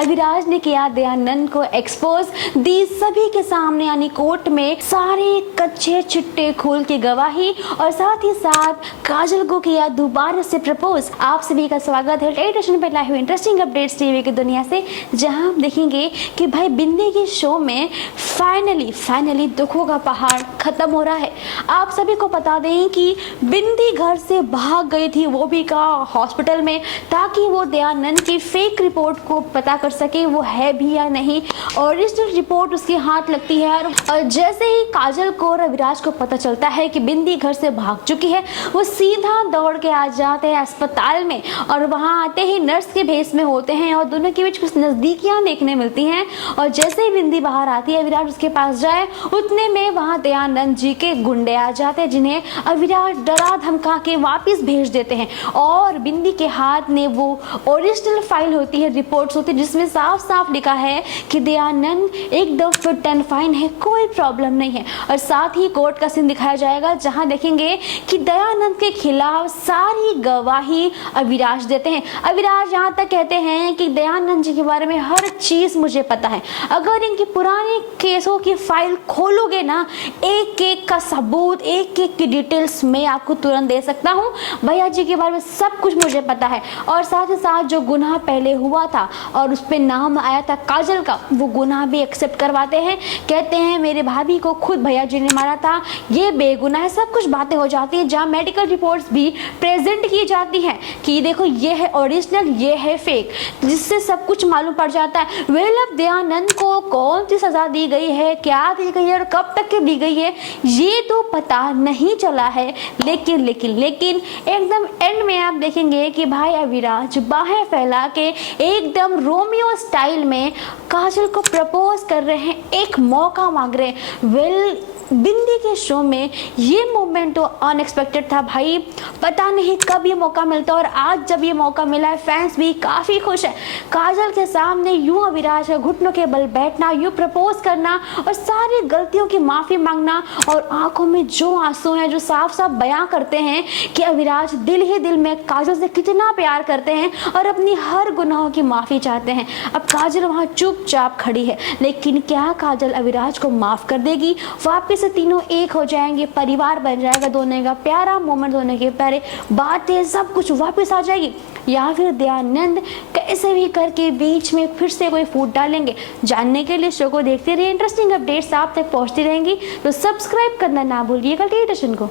अविराज ने किया दयानंद को एक्सपोज, दी सभी के सामने यानी कोर्ट में सारे कच्चे चिट्टे खोल के गवाही, और साथ ही साथ काजल को किया दोबारा से प्रपोज। आप सभी का स्वागत है टेलीविजन पर लाए हुए इंटरेस्टिंग अपडेट्स टीवी की दुनिया से, जहां हम देखेंगे कि भाई बिंदी के शो में फाइनली दुखों का पहाड़ खत्म हो रहा है। आप सभी को बता दें कि बिंदी घर से भाग गई थी, वो भी का हॉस्पिटल में, ताकि वो दयानंद की फेक रिपोर्ट को पता कर सके वो है भी या नहीं। ओरिजिनल रिपोर्ट उसके हाथ लगती है और जैसे ही काजल को और अविराज को पता चलता है कि बिंदी घर से भाग चुकी है, वो सीधा दौड़ के आ जाते हैं अस्पताल में, और वहां आते ही नर्स के भेस में होते हैं और दोनों के बीच कुछ नजदीकियां देखने मिलती हैं। और जैसे ही बिंदी बाहर आती है, अविराज उसके पास जाए, उतने में वहां दयानंद जी के गुंडे आ जाते हैं, जिन्हें अविराज डरा धमका के वापिस भेज देते हैं। और बिंदी के हाथ में वो ओरिजिनल फाइल होती है, रिपोर्ट्स होती है, जिसमें साफ साफ लिखा है कि दयानंद एकदम फिट एंड फाइन है, कोई प्रॉब्लम नहीं है। और साथ ही कोर्ट का सीन दिखाया जाएगा, जहां देखेंगे कि दयानंद के खिलाफ सारी गवाही अविराज देते हैं। अविराज यहाँ तक कहते हैं कि दयानंद जी के बारे में हर चीज मुझे पता है, अगर इनकी पुराने केसों की फाइल खोलोगे ना, एक एक का सबूत, एक एक की डिटेल्स मैं आपको तुरंत दे सकता हूँ। भैया जी के बारे में सब कुछ मुझे पता है। और साथ ही साथ जो गुनाह पहले हुआ था और उस पर नाम आया था काजल का, वो गुनाह भी एक्सेप्ट करवाते हैं। कहते हैं मेरे भाभी को खुद भैया जी ने मारा था, ये बेगुनाह है, सब कुछ बातें हो जाती हैं, जहाँ मेडिकल रिपोर्ट्स भी प्रेजेंट की जाती हैं कि देखो ये है ओरिजिनल, ये है फेक, जिससे सब कुछ मालूम पड़ जाता है। वेल अब दयानंद को कौन सी सजा दी गई है, क्या दी गई है और कब तक की दी गई है, ये तो पता नहीं चला है। लेकिन एकदम एंड में आप देखेंगे कि भाई अविराज बाहें फैला के एकदम रोमियो स्टाइल में काजल को प्रपोज कर रहे हैं, एक मौका मांग रहे हैं। वेल बिंदी के शो में ये मोमेंट तो अनएक्सपेक्टेड था भाई, पता नहीं कब ये मौका मिलता, और आज जब ये मौका मिला है फैंस भी काफ़ी खुश है। काजल के सामने यूं अविराज का घुटनों के बल बैठना, यूं प्रपोज करना और सारी गलतियों की माफ़ी मांगना, और आंखों में जो आंसू हैं जो साफ साफ बयां करते हैं कि अविराज दिल ही दिल में काजल से कितना प्यार करते हैं और अपनी हर गुनाहों की माफ़ी चाहते हैं। अब काजल वहाँ चुपचाप खड़ी है, लेकिन क्या काजल अविराज को माफ़ कर देगी? वापिस से तीनों एक हो जाएंगे, परिवार बन जाएगा, दोनों का प्यारा मोमेंट, दोनों के प्यारे बातें सब कुछ वापस आ जाएगी, या फिर दयानंद कैसे भी करके बीच में फिर से कोई फूट डालेंगे? जानने के लिए शो को देखते रहिए, इंटरेस्टिंग अपडेट्स आप तक पहुंचती रहेंगी, तो सब्सक्राइब करना ना भूलिएगा टेलीविजन को।